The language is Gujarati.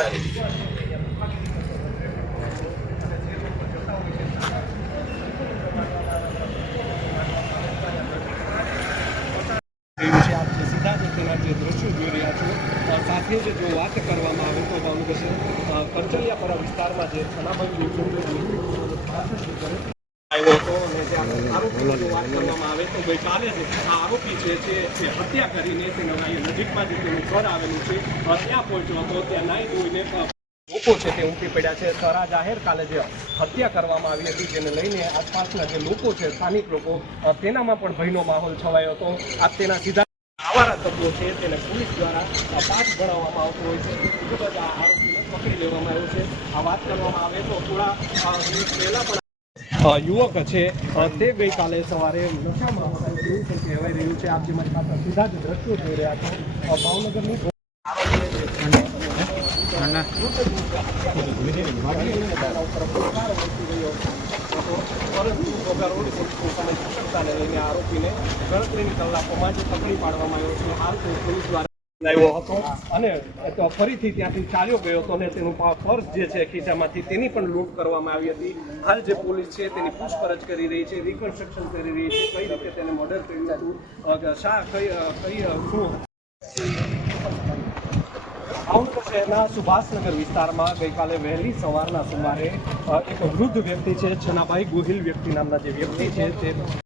સીધા જ તેના જે દ્રશ્યો જોઈ રહ્યા છો સાથે જ જો વાત કરવામાં આવે તો ભાવનગર કરચલિયાપરા વિસ્તારમાં જે થનાભાઈ આવ્યો હતો અને ત્યાં આરોપીની વાત કરવામાં આવે તો ગઈકાલે જ આ આરોપી છે જે હત્યા કરીને તેના નજીકમાં જે તેનું ઘર આવેલું છે ત્યાં પહોંચ્યો હતો. ત્યાં નાઈ ધોઈને લોકો છે તે ઉમટી પડ્યા છે. સરા જાહેર કાલે જે હત્યા કરવામાં આવી હતી જેને લઈને આસપાસના જે લોકો છે સ્થાનિક લોકો તેનામાં પણ ભયનો માહોલ છવાયો હતો. આ તેના સીધા આવારા તત્વો છે તેને પોલીસ દ્વારા પાઠ ભણાવવામાં આવતો હોય છે. ખૂબ જ આ આરોપીને પકડી લેવામાં આવ્યો છે. આ વાત કરવામાં આવે તો થોડા દિવસ પહેલા પણ યુવક છે તે ગઈકાલે સવારે નશામાં એવું પણ કહેવાઈ રહ્યું છે. આપ જેમાં ખાતા સીધા જ દ્રશ્યો જોઈ રહ્યા છો ભાવનગરની આરોપીને ગણતરીની કલાકોમાં જ પકડી પાડવામાં આવ્યો છે. હાલ પોલીસ દ્વારા આવ્યો હતો અને ફરીથી ત્યાંથી ચાલ્યો ગયો હતો અને તેનું પર્સ જે છે ખિસ્સામાંથી તેની પણ લૂંટ કરવામાં આવી હતી. હાલ જે પોલીસ છે તેની પૂછપરછ કરી રહી છે, રિકન્સ્ટ્રક્શન કરી રહી છે, કઈ રીતે તેને મર્ડર કર્યું હતું, શા કઈ શું. ભાવનગર શહેરના સુભાષનગર વિસ્તારમાં ગઈકાલે વહેલી સવારના સુમારે એક વૃદ્ધ વ્યક્તિ છે, છનાભાઈ ગોહિલ વ્યક્તિ નામના જે વ્યક્તિ છે તે